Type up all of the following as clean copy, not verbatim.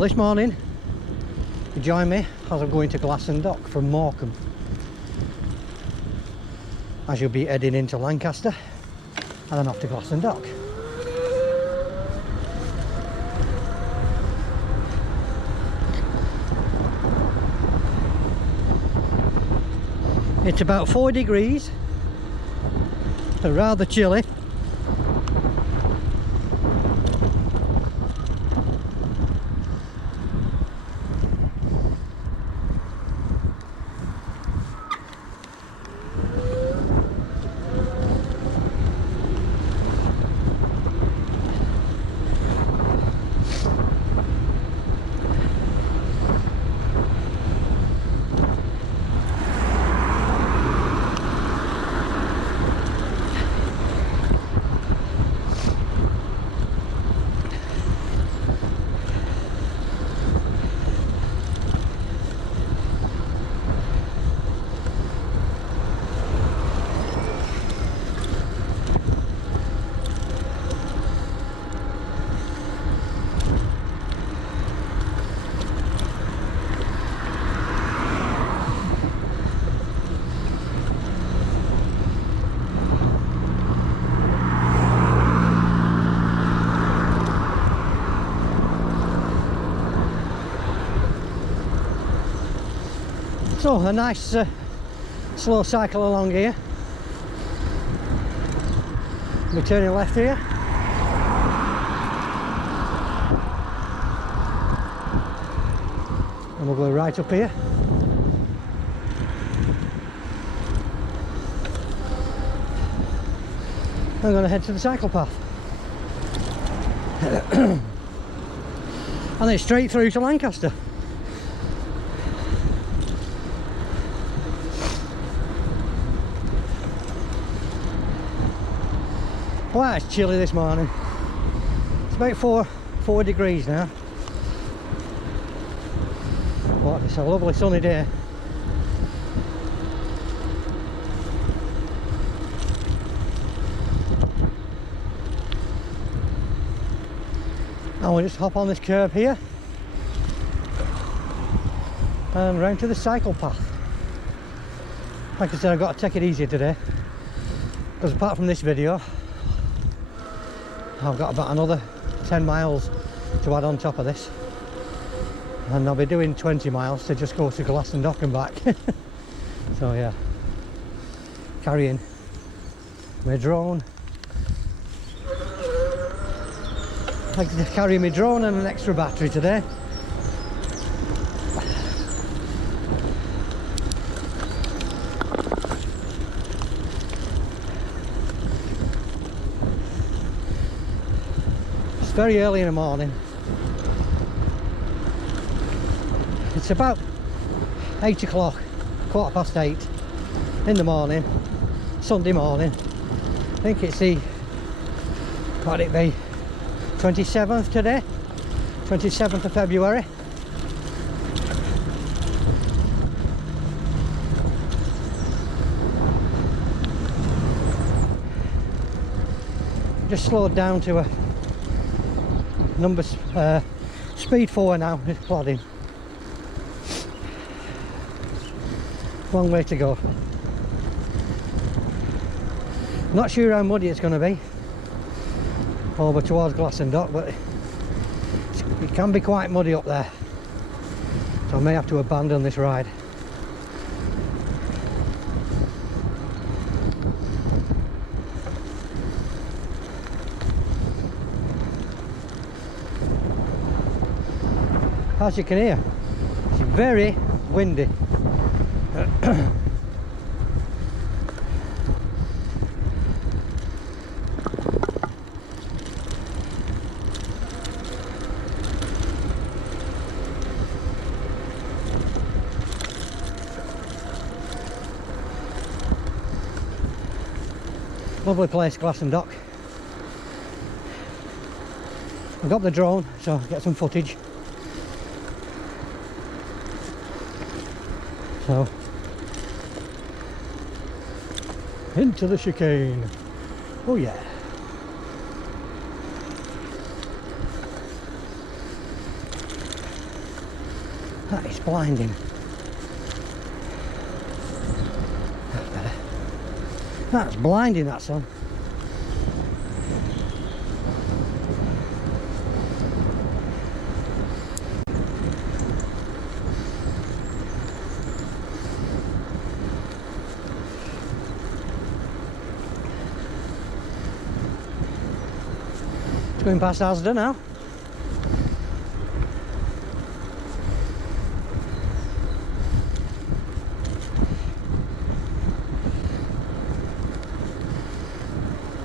So this morning, you join me as I'm going to Glasson Dock from Morecambe, as you'll be heading into Lancaster and then off to Glasson Dock. It's about 4 degrees, so rather chilly. So a nice slow cycle along here. We're turning left here. And we'll go right up here. I'm going to head to the cycle path. And then straight through to Lancaster. Wow, it's chilly this morning. It's about 4 degrees now. But it's a lovely sunny day. And we'll just hop on this curb here and round to the cycle path. Like I said, I've got to take it easy today, because apart from this video, I've got about another 10 miles to add on top of this, and I'll be doing 20 miles to just go to Glasson Dock and back. So yeah, carrying my drone. I like to carry my drone and an extra battery today. It's very early in the morning. It's about 8 o'clock, 8:15 in the morning, Sunday morning. I think it's the, what it be, 27th today, 27th of February. Just slowed down to a speed 4 now, just plodding. Long way to go. Not sure how muddy it's going to be over towards Glasson Dock, but it can be quite muddy up there, so I may have to abandon this ride. As you can hear, it's very windy. Lovely place, Glasson Dock. I've got the drone, so I'll get some footage. So, into the chicane. Oh yeah. It's blinding. That's better. That's blinding, that sun. It's going past Asda now.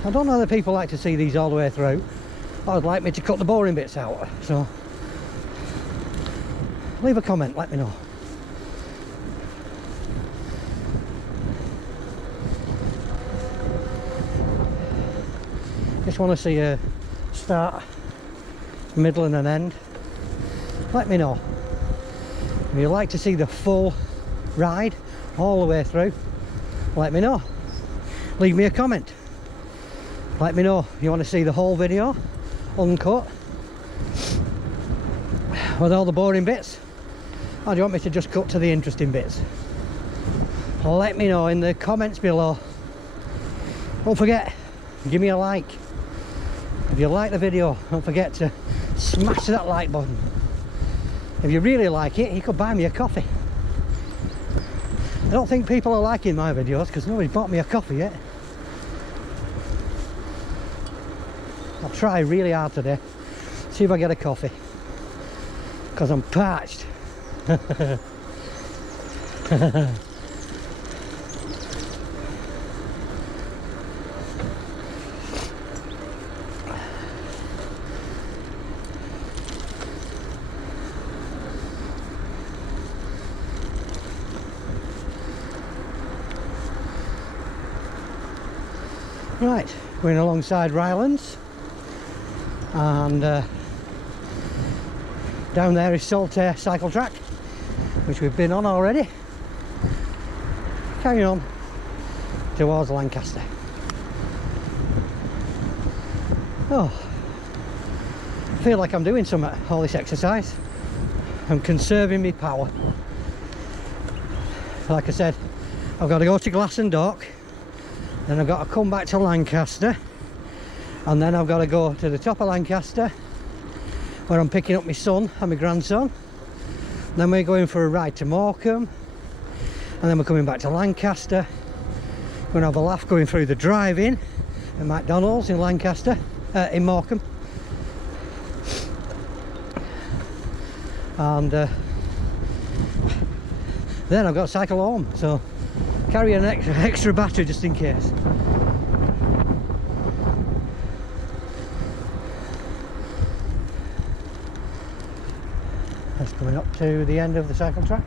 I don't know that people like to see these all the way through. I would like me to cut the boring bits out, so leave a comment, let me know. Just want to see a start, middle and an end. Let me know. If you'd like to see the full ride all the way through, let me know. Leave me a comment. Let me know if you want to see the whole video uncut with all the boring bits, or do you want me to just cut to the interesting bits? Let me know in the comments below. Don't forget, give me a like. If you like the video, don't forget to smash that like button. If you really like it, you could buy me a coffee. I don't think people are liking my videos because nobody's bought me a coffee yet. I'll try really hard today, see if I get a coffee, because I'm parched. Right, going alongside Rylands. And down there is Saltaire cycle track, which we've been on already. Carrying on towards Lancaster. Oh, I feel like I'm doing some all this exercise. I'm conserving my power. Like I said, I've got to go to Glasson Dock, then I've got to come back to Lancaster, and then I've got to go to the top of Lancaster where I'm picking up my son and my grandson. Then we're going for a ride to Morecambe, and then we're coming back to Lancaster. We're going to have a laugh going through the drive-in at McDonald's in Lancaster, in Morecambe. And then I've got to cycle home, so carry an extra battery just in case. That's coming up to the end of the cycle track.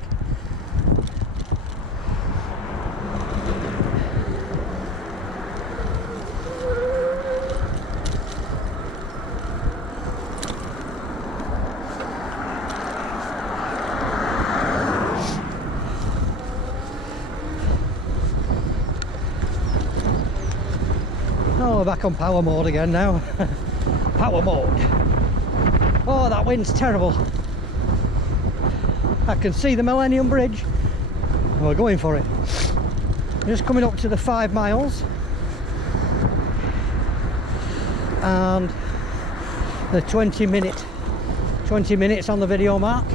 Oh, we're back on power mode again now. Power mode. Oh, that wind's terrible. I can see the Millennium Bridge. We're going for it. Just coming up to the 5 miles. And the 20 minutes on the video mark.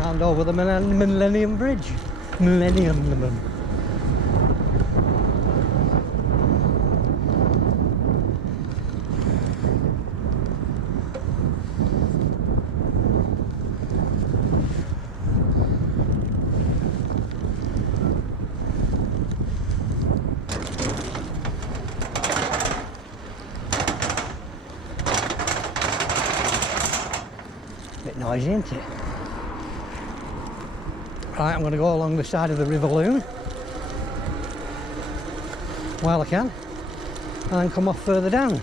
And over the Millennium Bridge. Millennium. Bit noisy, isn't it? Right, I'm going to go along the side of the River Loon while I can, and then come off further down.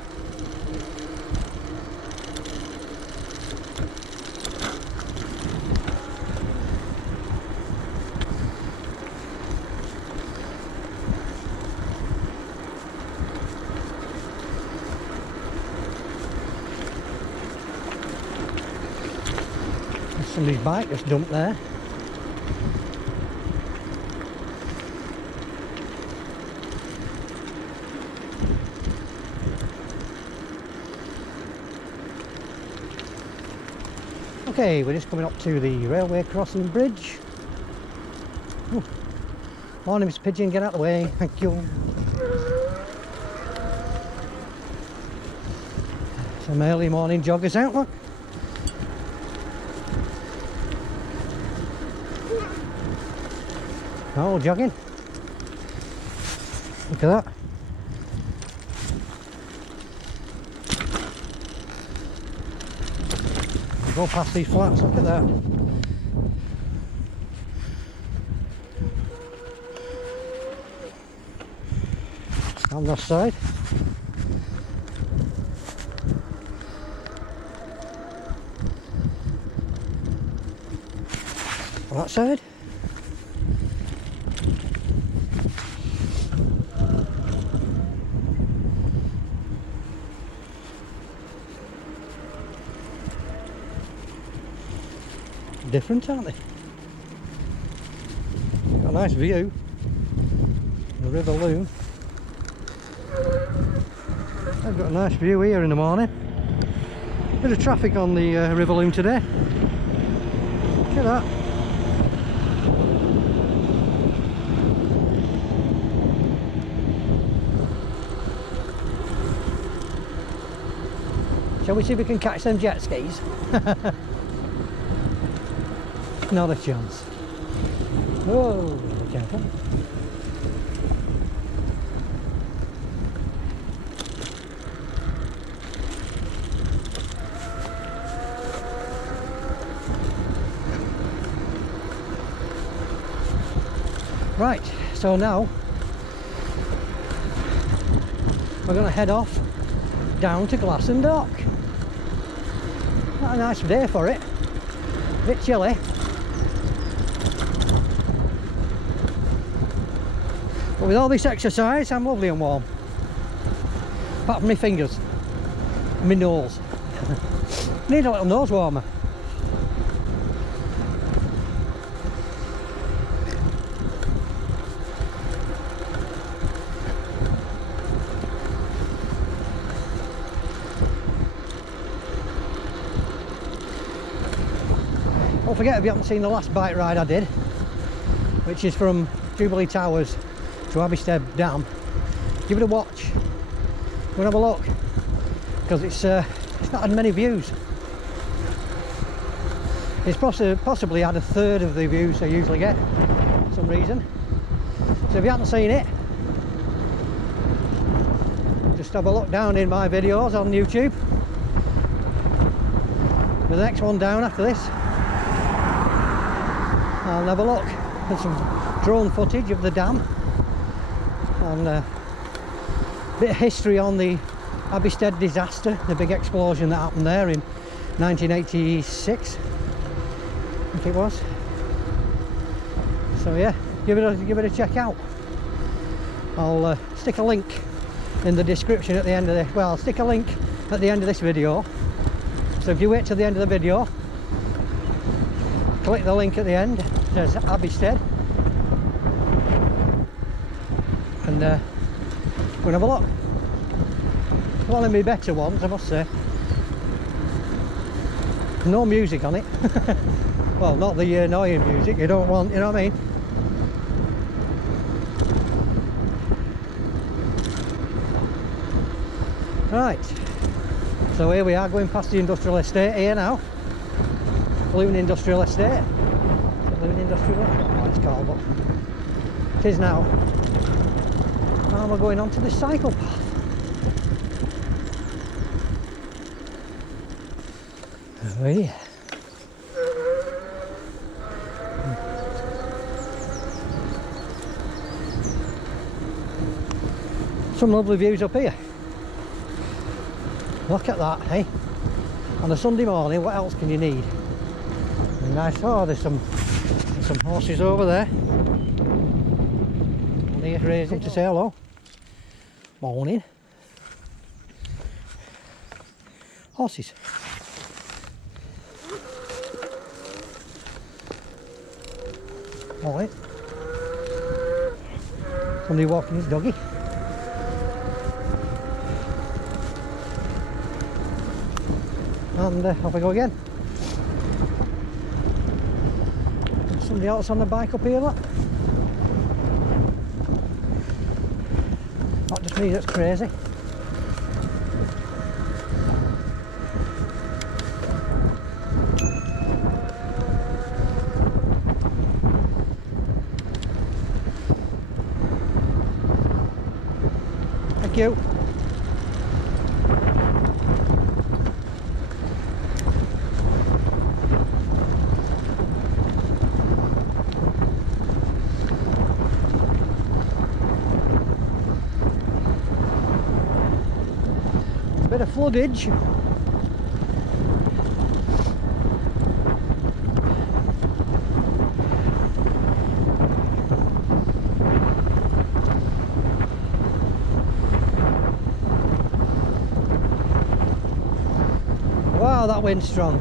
Somebody's bike just dumped there. Okay, we're just coming up to the railway crossing bridge. Ooh. Morning, Mr. Pigeon, get out of the way, thank you. Some early morning joggers out, look. Oh, jogging. Look at that. Go past these flats, look at that. On this side. On that side. Different, aren't they? Got a nice view. The River Loom. I've got a nice view here in the morning. Bit of traffic on the River Loom today. Look at that. Shall we see if we can catch them jet skis? Not a chance. Whoa, be careful. Right, so now we're going to head off down to Glasson Dock. Not a nice day for it. A bit chilly. But with all this exercise, I'm lovely and warm. Apart from my fingers and my nose. Need a little nose warmer. Don't forget, if you haven't seen the last bike ride I did, which is from Jubilee Towers to Abbeystead Dam, give it a watch. Go and have a look, because it's not had many views. It's possibly had a third of the views I usually get for some reason. So if you haven't seen it, just have a look down in my videos on YouTube. The next one down after this, I'll have a look at some drone footage of the dam and a bit of history on the Abbeystead disaster, the big explosion that happened there in 1986, I think it was. So yeah, give it a check out. I'll stick a link in the description at the end of the, well, I'll stick a link at the end of this video. So if you wait till the end of the video, click the link at the end, it says Abbeystead, and go and have a look. One of my better ones, I must say. No music on it. Well, not the annoying music you don't want, you know what I mean? Right, so here we are going past the industrial estate here now. Luton Industrial Estate. Luton Industrial, I don't know what it's called, but it is now. And we're going on to the cycle path. Oh yeah. Some lovely views up here. Look at that, hey? On a Sunday morning, what else can you need? Nice. Oh, there's some horses over there. One here raising to say hello. Morning. All right. Somebody walking his doggy. And off we go again. Somebody else on the bike up here, look. Not just me that's crazy. Thank you. Bit of floodage. Wow, that wind's strong.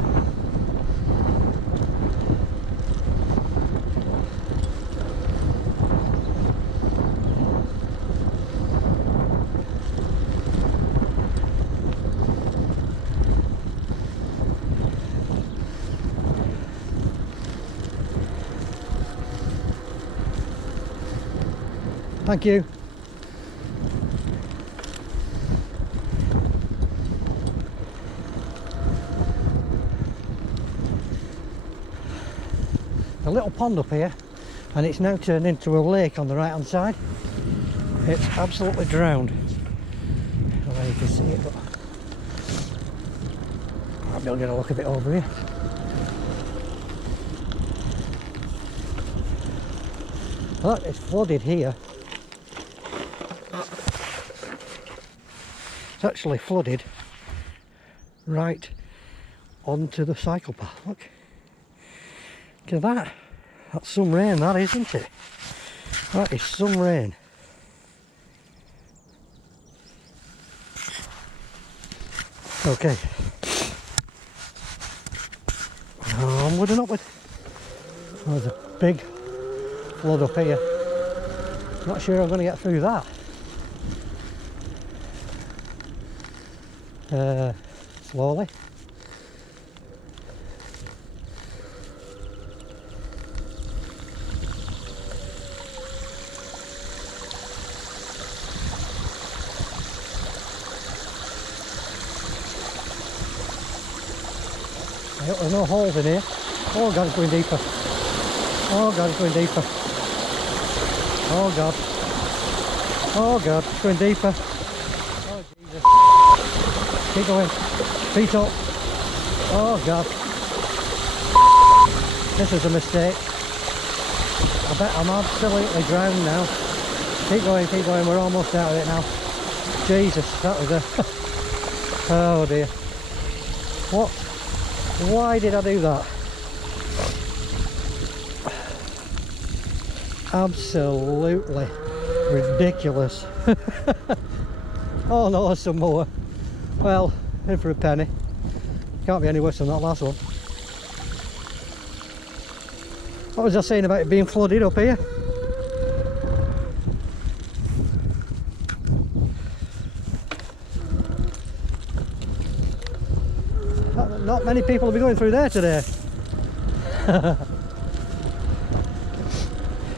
Thank you. A little pond up here, and it's now turned into a lake on the right hand side. It's absolutely drowned. I don't know if you can see it, but maybe I'll get a look a bit over here. Look, it's flooded here. It's actually flooded right onto the cycle path. Look at that. That's some rain, that, isn't it? That is some rain. Okay. Onward and upward. There's a big flood up here. Not sure I'm going to get through that. Slowly. I hope there's no holes in here. Oh God, it's going deeper. Oh God, it's going deeper. Oh God. Oh God, it's going deeper. Oh Jesus. Keep going. Feet up. Oh God. This is a mistake. I bet I'm absolutely drowned now. Keep going, we're almost out of it now. Jesus, that was a... Oh dear. What? Why did I do that? Absolutely ridiculous. Oh no, there's some more. Well, in for a penny. Can't be any worse than that last one. What was I saying about it being flooded up here? Not many people will be going through there today.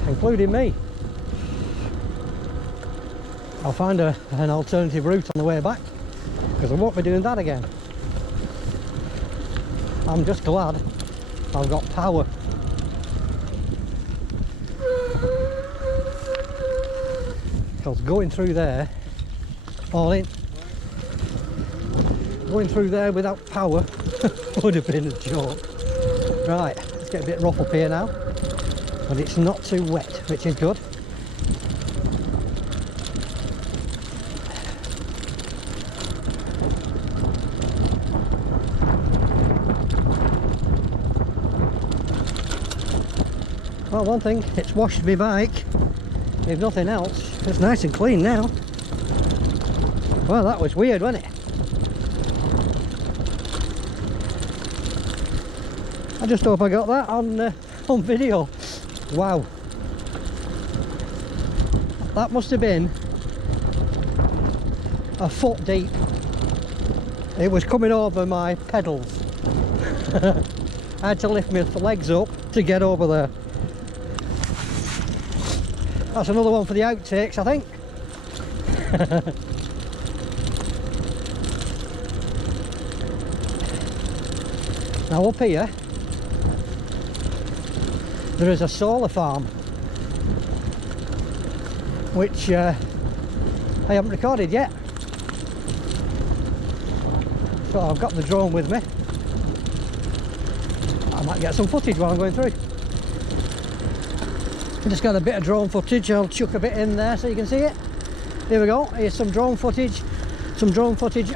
Including me. I'll find an alternative route on the way back, because I won't be doing that again. I'm just glad I've got power. Because going through there, all in, going through there without power would have been a joke. Right, let's get a bit rough up here now, but it's not too wet, which is good. Well, one thing, it's washed my bike. If nothing else, it's nice and clean now. Well, that was weird, wasn't it? I just hope I got that on video. Wow. That must have been a foot deep. It was coming over my pedals. I had to lift my legs up to get over there. That's another one for the outtakes, I think. Now up here there is a solar farm which I haven't recorded yet, so I've got the drone with me. I might get some footage while I'm going through. I just got a bit of drone footage. I'll chuck a bit in there so you can see it. Here we go. Here's some drone footage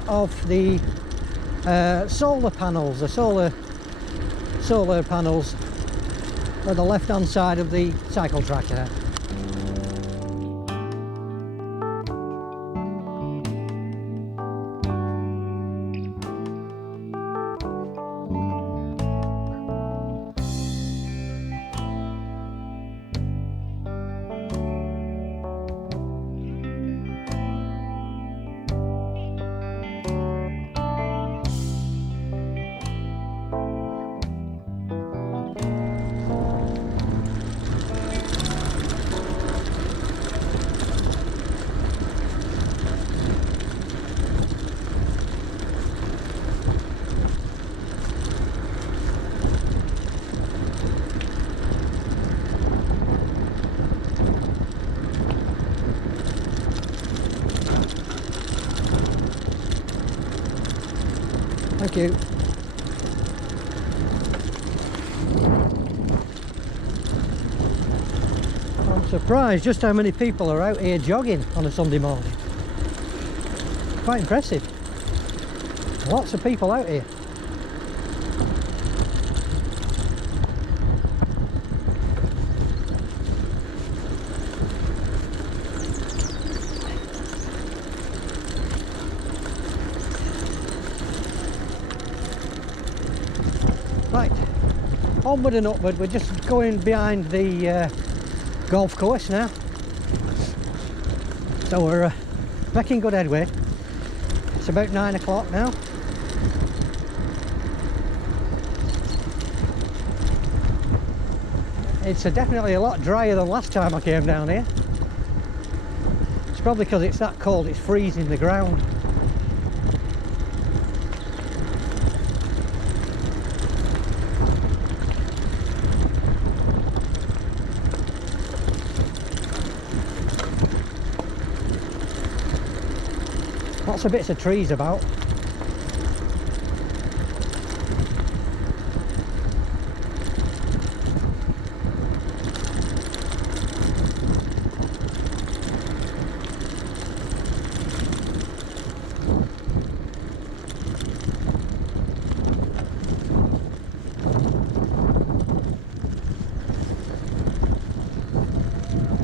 of the solar panels, the solar panels on the left hand side of the cycle track there. Thank you. I'm surprised just how many people are out here jogging on a Sunday morning. Quite impressive. Lots of people out here. Right, onward and upward. We're just going behind the golf course now, so we're making good headway. It's about 9 o'clock now. It's definitely a lot drier than last time I came down here. It's probably because it's that cold, it's freezing the ground. Lots of bits of trees about.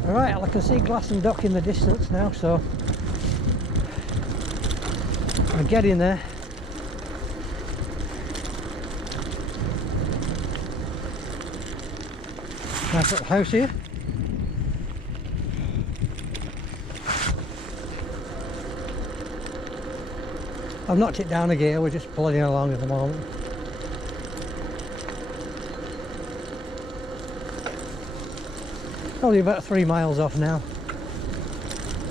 Alright, well, I can see Glasson Dock in the distance now, so I'll get in there. Nice little house here. I've knocked it down a gear, we're just plodding along at the moment. Probably about 3 miles off now,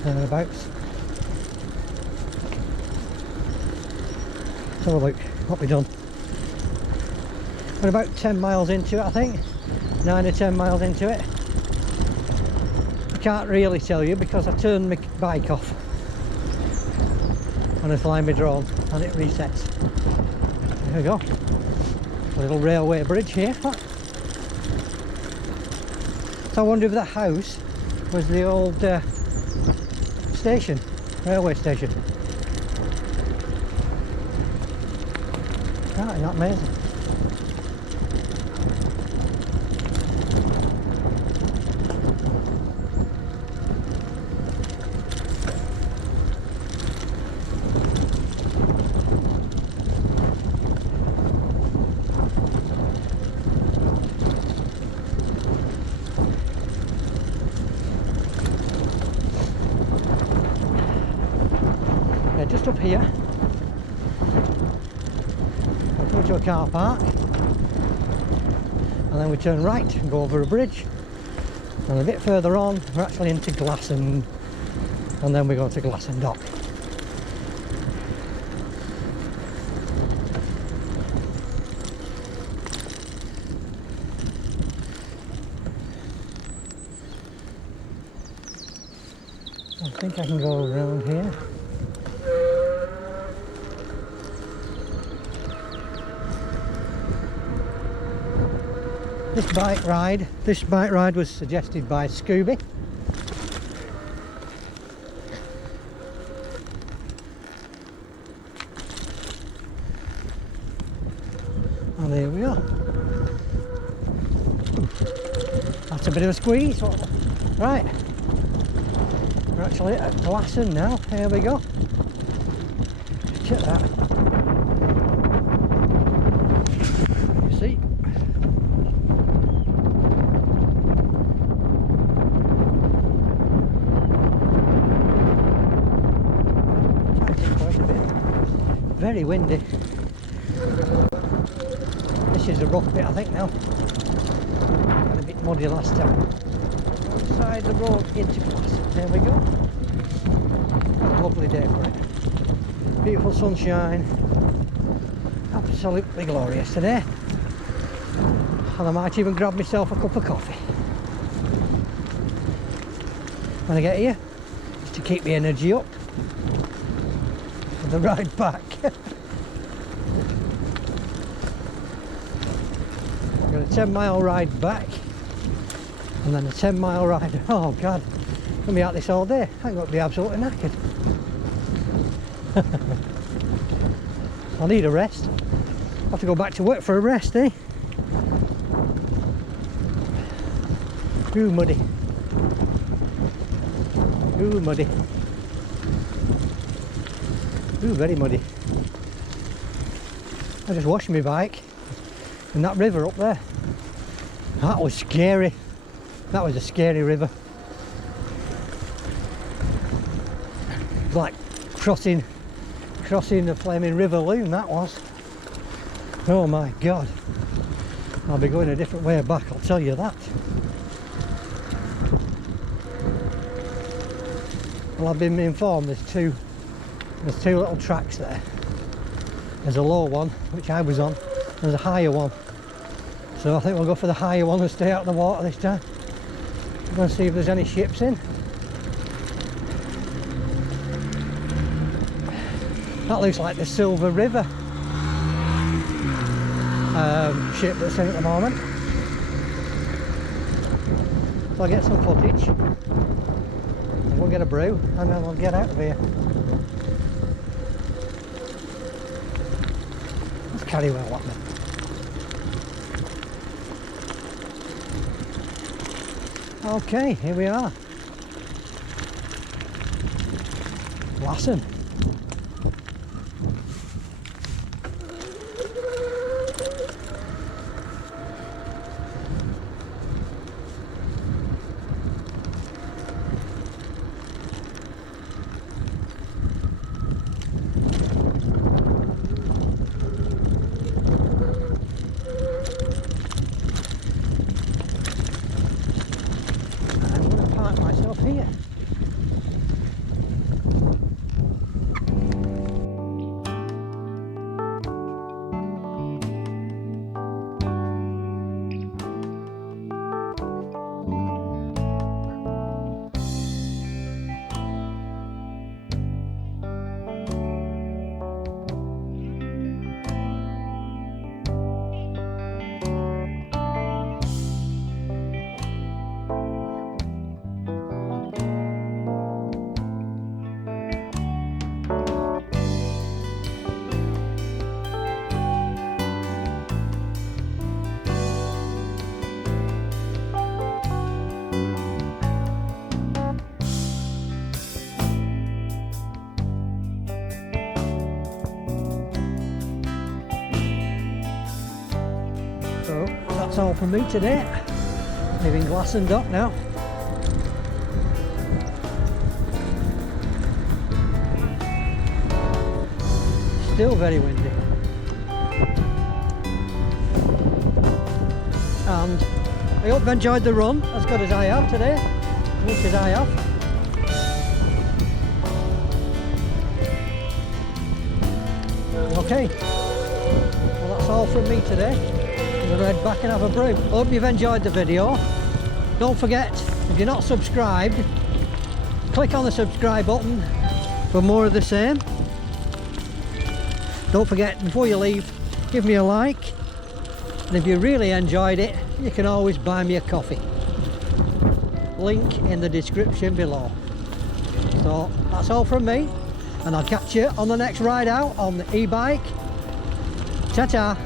thereabouts. Let's have a look what we've done. We're about 10 miles into it, I think. 9 or 10 miles into it. I can't really tell you because I turned my bike off when I fly my drone and it resets. There we go. A little railway bridge here. So I wonder if that house was the old station, railway station. Ah, isn't that amazing? just up here. We'll go to a car park, and then we turn right and go over a bridge, and a bit further on we're actually into Glasson, and then we go to Glasson Dock. I think I can go around here. This bike ride was suggested by Scooby. And here we are. That's a bit of a squeeze. Right. We're actually at Glasson now. Here we go. Check that. You see? Quite a bit. Very windy. This is a rough bit, I think, now. Got a bit muddy last time. Outside the road into Glasson. There we go. What a lovely day for it. Beautiful sunshine. Absolutely glorious today. And I might even grab myself a cup of coffee when I get here, just to keep the energy up for the ride back. I've got a 10-mile ride back, and then a 10-mile ride. Oh God, I'm gonna be at this all day. I'm going to be absolutely knackered. I need a rest. I have to go back to work for a rest, eh? Ooh, muddy. Ooh, muddy. Ooh, very muddy. I just washed my bike in that river up there. That was scary. That was a scary river. It was like crossing the flaming river loon, that was. Oh my God. I'll be going a different way back, I'll tell you that. Well, I've been informed there's two little tracks there. There's a low one, which I was on, and there's a higher one. So I think we'll go for the higher one and stay out of the water this time. I'm going to see if there's any ships in. That looks like the Silver River ship that's in at the moment. So I'll get some footage. We'll get a brew and then we'll get out of here. Let's carry well up then. Okay, here we are. Glasson. Myself here. So that's all from me today. Leaving Glasson Dock now. Still very windy. And I hope you enjoyed the run as good as I have today, as much as I have. Okay, well that's all from me today. I'm going to head back and have a brew. Hope you've enjoyed the video. Don't forget, if you're not subscribed, click on the subscribe button for more of the same. Don't forget, before you leave, give me a like. And if you really enjoyed it, you can always buy me a coffee. Link in the description below. So that's all from me, and I'll catch you on the next ride out on the e-bike. Ta-ta!